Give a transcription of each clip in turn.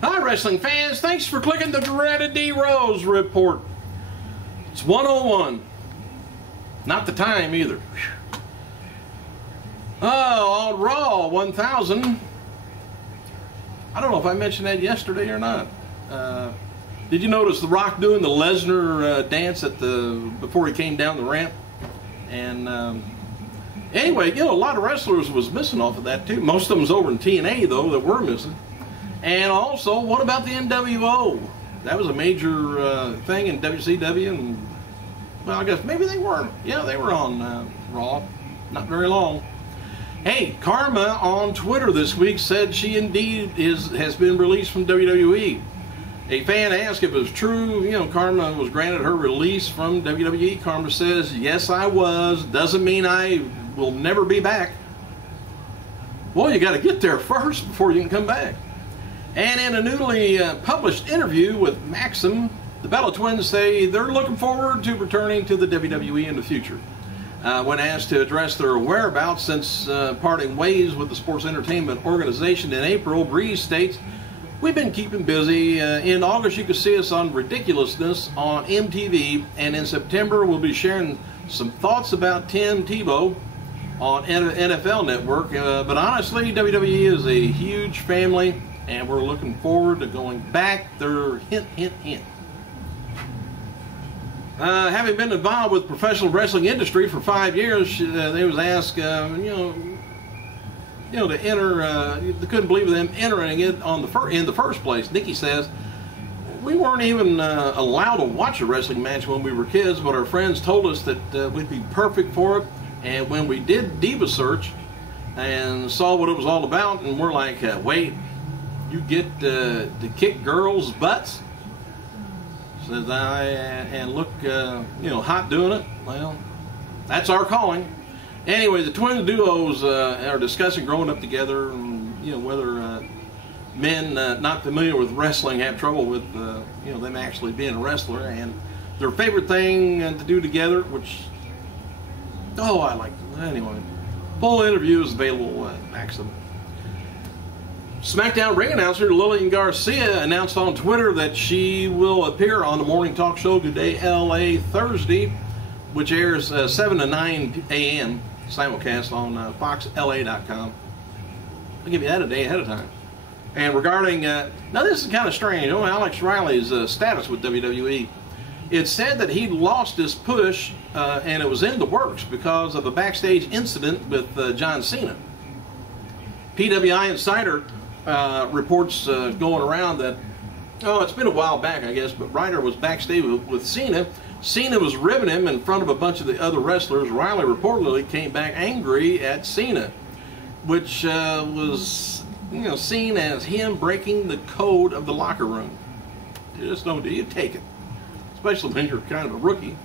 Hi, wrestling fans. Thanks for clicking the dreaded D Rose report. It's 1:01. Not the time either. Oh, on Raw 1000. I don't know if I mentioned that yesterday or not. Did you notice The Rock doing the Lesnar dance at before he came down the ramp? And anyway, you know, a lot of wrestlers was missing off of that too. Most of them was over in TNA though that were missing. And also, what about the NWO? That was a major thing in WCW, and well, I guess maybe they were. Yeah, they were on Raw. Not very long. Hey, KHARMA on Twitter this week said she indeed has been released from WWE. A fan asked if it was true, you know, KHARMA was granted her release from WWE. KHARMA says, yes, I was. Doesn't mean I will never be back. Well, you got to get there first before you can come back. And in a newly published interview with Maxim, the Bella Twins say they're looking forward to returning to the WWE in the future. When asked to address their whereabouts since parting ways with the sports entertainment organization in April, Breeze states, we've been keeping busy. In August, you can see us on Ridiculousness on MTV, and in September, we'll be sharing some thoughts about Tim Tebow on NFL Network. But honestly, WWE is a huge family, and we're looking forward to going back there. Hint, hint, hint. Having been involved with the professional wrestling industry for 5 years, they was asked, to enter. They couldn't believe them entering it in the first place. Nikki says, we weren't even allowed to watch a wrestling match when we were kids, but our friends told us that we'd be perfect for it. And when we did Diva Search and saw what it was all about, and we're like, wait, you get to kick girls' butts? Says I, and look, hot doing it. Well, that's our calling. Anyway, the twin duos are discussing growing up together, and whether men not familiar with wrestling have trouble with them actually being a wrestler, and their favorite thing to do together, which I like. Anyway, full interview is available at Maxim. SmackDown ring announcer Lillian Garcia announced on Twitter that she will appear on the morning talk show Today LA Thursday, which airs 7 to 9 a.m. simulcast on foxla.com. I'll give you that a day ahead of time. And regarding, now this is kind of strange, Alex Riley's status with WWE. It's said that he lost his push and it was in the works because of a backstage incident with John Cena. PWI Insider reports going around that, it's been a while back, I guess, but Ryder was backstage with Cena. Cena was ribbing him in front of a bunch of the other wrestlers. Riley reportedly came back angry at Cena, which was seen as him breaking the code of the locker room. You just don't do you take it, especially when you're kind of a rookie.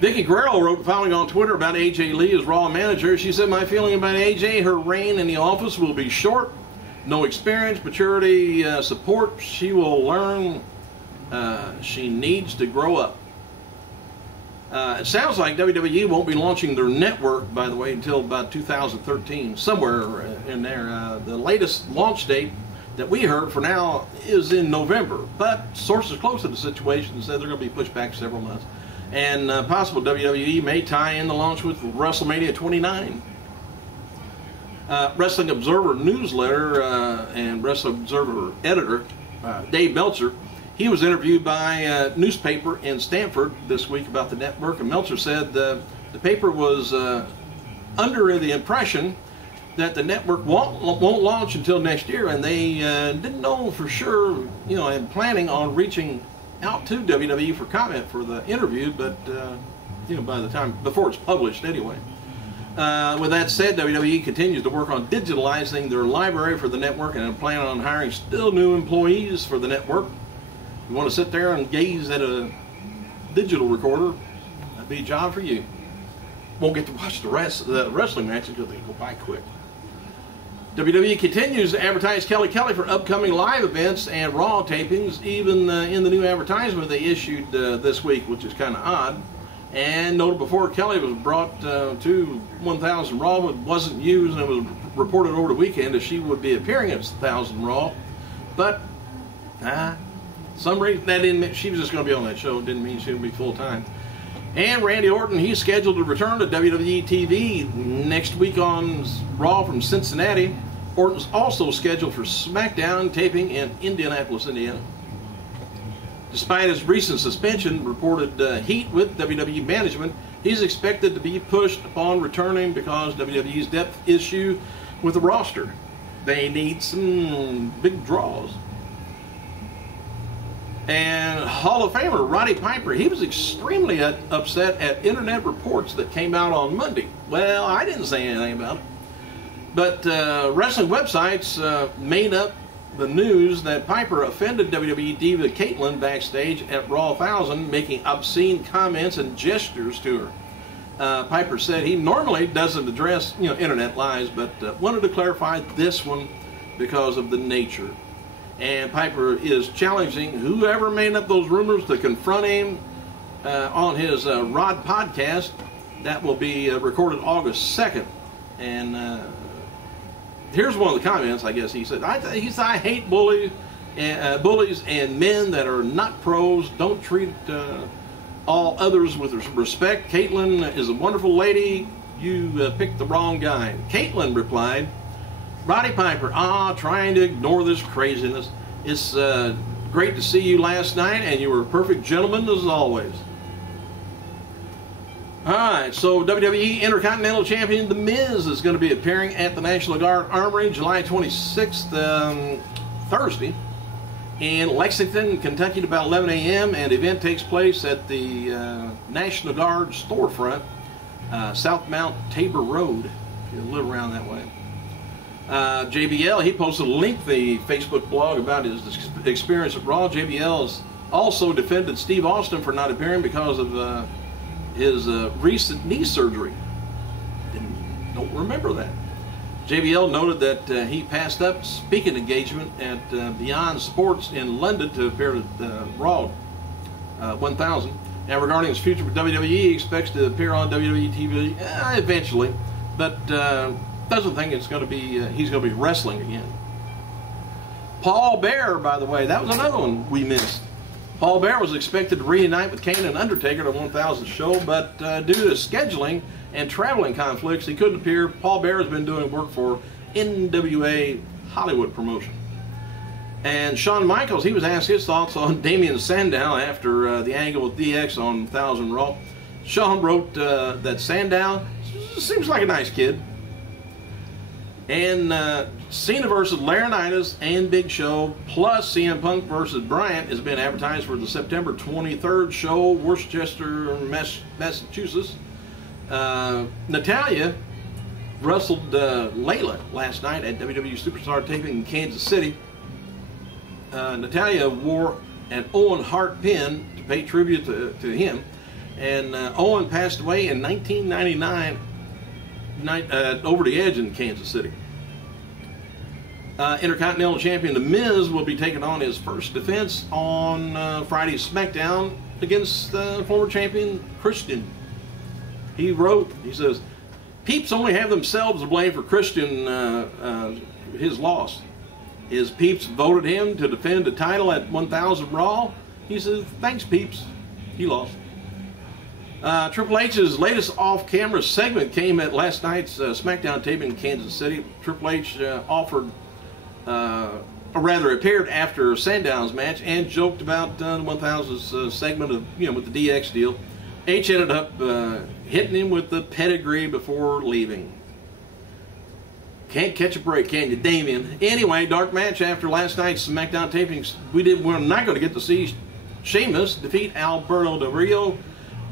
Vicky Guerrero wrote following on Twitter about AJ Lee as Raw manager. She said, my feeling about AJ, her reign in the office will be short. No experience, maturity, support. She will learn. She needs to grow up. It sounds like WWE won't be launching their network, by the way, until about 2013, somewhere in there. The latest launch date that we heard for now is in November, but sources close to the situation said they're going to be pushed back several months. And possible WWE may tie in the launch with WrestleMania 29. Wrestling Observer newsletter and Wrestling Observer editor Dave Meltzer, he was interviewed by a newspaper in Stamford this week about the network, and Meltzer said the paper was under the impression that the network won't launch until next year, and they didn't know for sure, and planning on reaching out to WWE for comment for the interview, but by the time before it's published anyway. With that said, WWE continues to work on digitalizing their library for the network and plan on hiring still new employees for the network. If you want to sit there and gaze at a digital recorder, that'd be a job for you. Won't get to watch the wrestling matches because they go by quick. WWE continues to advertise Kelly Kelly for upcoming live events and Raw tapings, even in the new advertisement they issued this week, which is kind of odd. And noted before, Kelly was brought to 1000 Raw, but wasn't used, and it was reported over the weekend that she would be appearing at 1000 Raw. But Some reason that didn't mean she was just going to be on that show. Didn't mean she would be full time. And Randy Orton, he's scheduled to return to WWE TV next week on Raw from Cincinnati. Orton's also scheduled for SmackDown taping in Indianapolis, Indiana. Despite his recent suspension, reported heat with WWE management, he's expected to be pushed upon returning because WWE's depth issue with the roster. They need some big draws. And Hall of Famer Roddy Piper, he was extremely upset at internet reports that came out on Monday. Well, I didn't say anything about it. But wrestling websites made up the news that Piper offended WWE diva Caitlyn backstage at Raw 1000, making obscene comments and gestures to her. Piper said he normally doesn't address internet lies, but wanted to clarify this one because of the nature. And Piper is challenging whoever made up those rumors to confront him on his Rod podcast. That will be recorded August 2nd. And here's one of the comments, I guess. He said, I hate bullies and men that are not pros. Don't treat all others with respect. Caitlyn is a wonderful lady. You picked the wrong guy. Caitlyn replied, Roddy Piper, trying to ignore this craziness. It's great to see you last night, and you were a perfect gentleman as always. Alright, so WWE Intercontinental Champion The Miz is going to be appearing at the National Guard Armory July 26th, Thursday, in Lexington, Kentucky at about 11 a.m. And the event takes place at the National Guard storefront, South Mount Tabor Road, if you live around that way. JBL, he posted a lengthy Facebook blog about his experience at Raw. JBL has also defended Steve Austin for not appearing because of his recent knee surgery. Don't remember that. JBL noted that he passed up speaking engagement at Beyond Sports in London to appear at Raw 1000. And regarding his future with WWE, he expects to appear on WWE TV eventually, but doesn't think it's going to be he's going to be wrestling again. Paul Bearer, by the way, that was another one we missed. Paul Bearer was expected to reunite with Kane and Undertaker at the 1000 show, but due to scheduling and traveling conflicts, he couldn't appear. Paul Bearer has been doing work for NWA Hollywood promotion. And Shawn Michaels, he was asked his thoughts on Damien Sandow after the angle with DX on 1000 Raw. Shawn wrote that Sandow seems like a nice kid. And Cena versus Laurinaitis and Big Show, plus CM Punk versus Bryant, has been advertised for the September 23rd show, Worcester, Massachusetts. Natalya wrestled Layla last night at WWE Superstar taping in Kansas City. Natalya wore an Owen Hart pin to pay tribute to him. And Owen passed away in 1999 over the edge in Kansas City. Intercontinental Champion The Miz will be taking on his first defense on Friday's SmackDown against former champion Christian. He wrote, he says, peeps only have themselves to blame for Christian, his loss. His peeps voted him to defend the title at 1000 Raw. He says, thanks peeps, he lost. Triple H's latest off-camera segment came at last night's SmackDown taping in Kansas City. Triple H appeared after Sandow's match and joked about the 1000's segment of, with the DX deal. H ended up hitting him with the pedigree before leaving. Can't catch a break, can you, Damien? Anyway, dark match after last night's SmackDown tapings. We're not going to get to see Sheamus defeat Alberto Del Rio.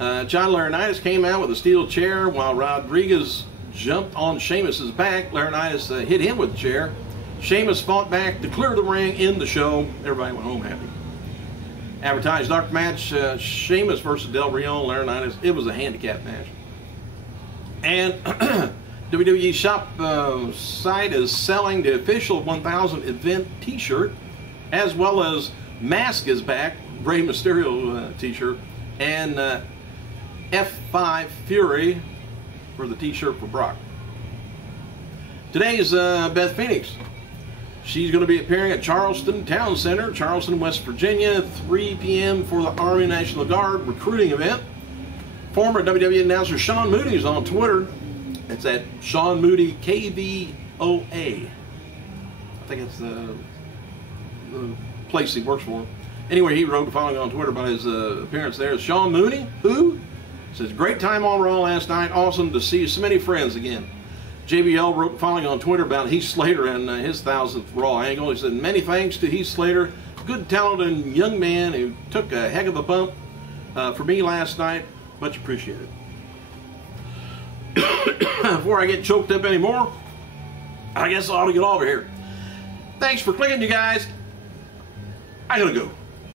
John Laurinaitis came out with a steel chair while Rodriguez jumped on Sheamus's back. Laurinaitis hit him with the chair. Sheamus fought back to clear the ring in the show. Everybody went home happy. Advertised dark match, Sheamus versus Del Rio and Laurinaitis. It was a handicap match. And WWE shop site is selling the official 1000 event t-shirt, as well as Mask is back, Rey Mysterio t-shirt, and F5 Fury for the t-shirt for Brock. Today's Beth Phoenix. She's going to be appearing at Charleston Town Center, Charleston, West Virginia, 3 p.m. for the Army National Guard recruiting event. Former WWE announcer Sean Mooney is on Twitter. It's at Sean Moody KVOA. I think it's the place he works for. Anyway, he wrote the following on Twitter about his appearance there. Sean Mooney, who says, great time on Raw last night. Awesome to see so many friends again. JBL wrote the following on Twitter about Heath Slater and his 1000th Raw angle. He said, many thanks to Heath Slater, good, talented young man who took a heck of a bump for me last night. Much appreciated. Before I get choked up anymore, I guess I ought to get over here. Thanks for clicking, you guys. I gotta go.